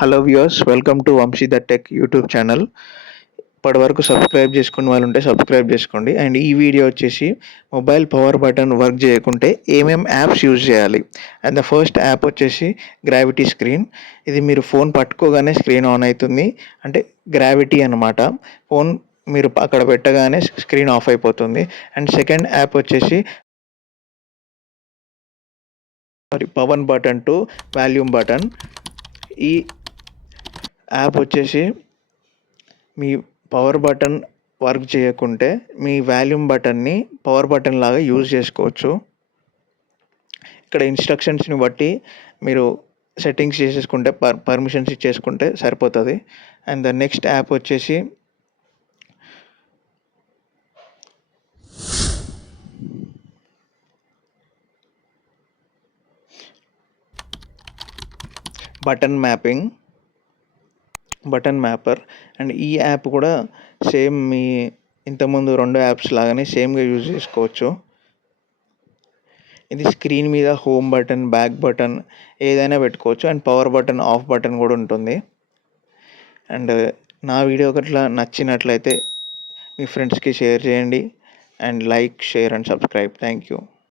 Hello viewers, welcome to Vamshi the tech YouTube channel. ఇప్పటివరకు subscribe చేసుకున్న వాళ్ళు ఉంటే సబ్స్క్రైబ్ చేసుకోండి. అండ్ ఈ వీడియో వచ్చేసి మొబైల్ పవర్ బటన్ వర్క్ చేయకుంటే ఏమేం యాప్స్ యూజ్ చేయాలి. అండ్ ద ఫస్ట్ యాప్ వచ్చేసి గ్రావిటీ స్క్రీన్. ఇది మీరు ఫోన్ పట్టుకోగానే స్క్రీన్ ఆన్ అవుతుంది, అంటే గ్రావిటీ అన్నమాట. ఫోన్ మీరు అక్కడ పెట్టగానే స్క్రీన్ ఆఫ్ అయిపోతుంది. అండ్ సెకండ్ యాప్ వచ్చేసి power button to volume button. ఈ యాప్ వచ్చేసి మీ పవర్ బటన్ వర్క్ చేయకుంటే మీ వాల్యూమ్ బటన్ని పవర్ బటన్ లాగా యూజ్ చేసుకోవచ్చు. ఇక్కడ ఇన్స్ట్రక్షన్స్ని బట్టి మీరు సెట్టింగ్స్ చేసేసుకుంటే పర్మిషన్స్ ఇచ్చేసుకుంటే సరిపోతుంది. అండ్ ద నెక్స్ట్ యాప్ వచ్చేసి బటన్ మ్యాపర్. అండ్ ఈ యాప్ కూడా సేమ్ మీ ఇంతకుముందు 2 యాప్స్ లాగానే సేమ్గా యూజ్ చేసుకోవచ్చు. ఇది స్క్రీన్ మీద హోమ్ బటన్, బ్యాక్ బటన్ ఏదైనా పెట్టుకోవచ్చు. And power button, of button కూడా ఉంటుంది. అండ్ నా వీడియో ఒకట్లా నచ్చినట్లయితే మీ ఫ్రెండ్స్కి షేర్ చేయండి. And like, share and subscribe. Thank you.